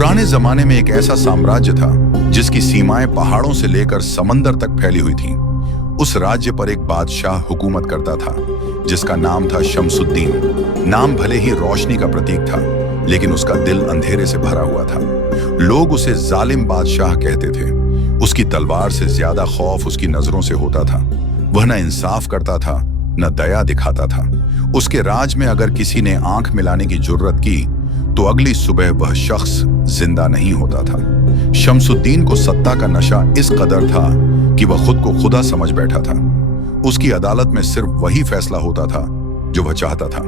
पुराने जमाने में एक ऐसा साम्राज्य था जिसकी सीमाएं पहाड़ों से लेकर समंदर तक फैली हुई थीं। उस राज्य पर एक बादशाह हुकूमत करता था जिसका नाम था शमसुद्दीन। नाम भले ही रोशनी का प्रतीक था, लेकिन उसका दिल अंधेरे से भरा हुआ था। लोग उसे जालिम बादशाह कहते थे। उसकी तलवार से ज्यादा खौफ उसकी नजरों से होता था। वह न इंसाफ करता था, न दया दिखाता था। उसके राज में अगर किसी ने आंख मिलाने की जुर्रत की तो अगली सुबह वह शख्स जिंदा नहीं होता था। शमसुद्दीन को सत्ता का नशा इस कदर था कि वह खुद को खुदा समझ बैठा था। उसकी अदालत में सिर्फ वही फैसला होता था जो वह चाहता था।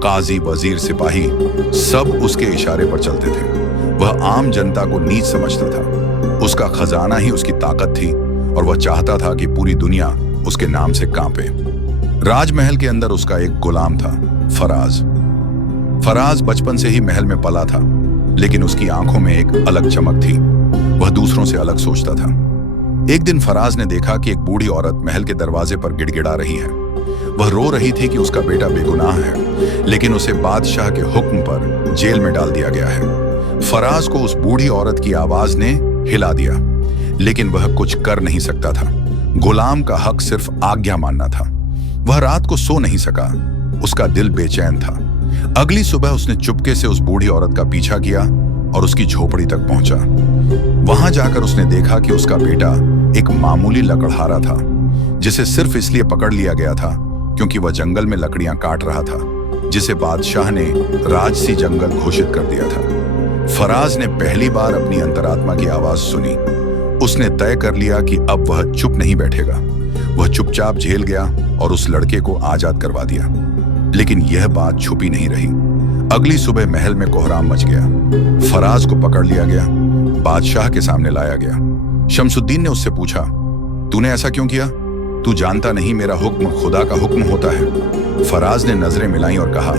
काजी, वजीर, सिपाही सब उसके इशारे पर चलते थे। वह आम जनता को नीच समझता था। उसका खजाना ही उसकी ताकत थी और वह चाहता था कि पूरी दुनिया उसके नाम से कांपे। राजमहल के अंदर उसका एक गुलाम था, फराज। फराज बचपन से ही महल में पला था, लेकिन उसकी आंखों में एक अलग चमक थी। वह दूसरों से अलग सोचता था। एक दिन फराज ने देखा कि एक बूढ़ी औरत महल के दरवाजे पर गिड़गिड़ा रही है। वह रो रही थी कि उसका बेटा बेगुनाह है, लेकिन उसे बादशाह के हुक्म पर जेल में डाल दिया गया है। फराज को उस बूढ़ी औरत की आवाज ने हिला दिया, लेकिन वह कुछ कर नहीं सकता था। गुलाम का हक सिर्फ आज्ञा मानना था। वह रात को सो नहीं सका। उसका दिल बेचैन था। अगली सुबह उसने चुपके से उस बूढ़ी औरत का पीछा किया और उसकी झोपड़ी तक पहुंचा। वहां जाकर उसने देखा कि उसका बेटा एक मामूली लकड़हारा था, जिसे सिर्फ इसलिए पकड़ लिया गया था क्योंकि वह जंगल में लकड़ियां काट रहा था, जिसे बादशाह ने राजसी जंगल घोषित कर दिया था। फराज ने पहली बार अपनी अंतरात्मा की आवाज सुनी। उसने तय कर लिया कि अब वह चुप नहीं बैठेगा। वह चुपचाप झेल गया और उस लड़के को आजाद करवा दिया। लेकिन यह बात छुपी नहीं रही। अगली सुबह महल में कोहराम मच गया। फराज को पकड़ लिया गया, बादशाह के सामने लाया गया। शमसुद्दीन ने उससे पूछा, तूने ऐसा क्यों किया? तू जानता नहीं मेरा हुक्म खुदा का हुक्म होता है। फराज ने नजरें मिलाई और कहा,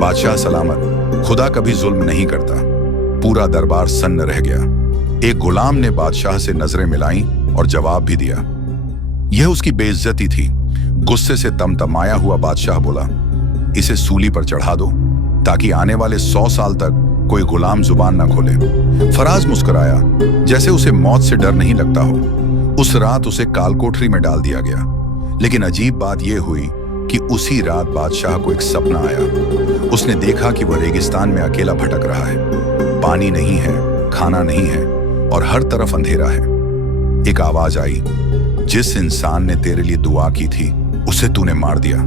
बादशाह सलामत, खुदा कभी जुल्म नहीं करता। पूरा दरबार सन्न रह गया। एक गुलाम ने बादशाह से नजरें मिलाई और जवाब भी दिया। यह उसकी बेइज्जती थी। गुस्से से तमतमाया हुआ बादशाह बोला, इसे सूली पर चढ़ा दो ताकि आने वाले 100 साल तक कोई गुलाम जुबान ना खोले। फराज मुस्कुराया, जैसे उसे मौत से डर नहीं लगता हो। उस रात उसे कालकोठरी में डाल दिया गया। लेकिन अजीब बात यह हुई कि उसी रात बादशाह को एक सपना आया। उसने देखा कि वह रेगिस्तान में अकेला भटक रहा है। पानी नहीं है, खाना नहीं है और हर तरफ अंधेरा है। एक आवाज आई, जिस इंसान ने तेरे लिए दुआ की थी उसे तूने मार दिया।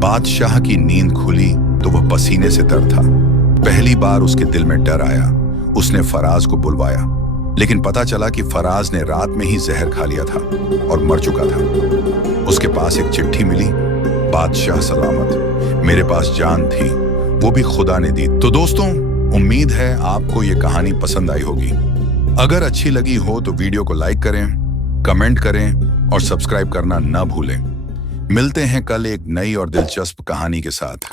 बादशाह की नींद खुली तो वह पसीने से तर था। पहली बार उसके दिल में डर आया। उसने फराज को बुलवाया, लेकिन पता चला कि फराज ने रात में ही जहर खा लिया था और मर चुका था। उसके पास एक चिट्ठी मिली, बादशाह सलामत, मेरे पास जान थी, वो भी खुदा ने दी। तो दोस्तों, उम्मीद है आपको ये कहानी पसंद आई होगी। अगर अच्छी लगी हो तो वीडियो को लाइक करें, कमेंट करें और सब्सक्राइब करना न भूलें। मिलते हैं कल एक नई और दिलचस्प कहानी के साथ।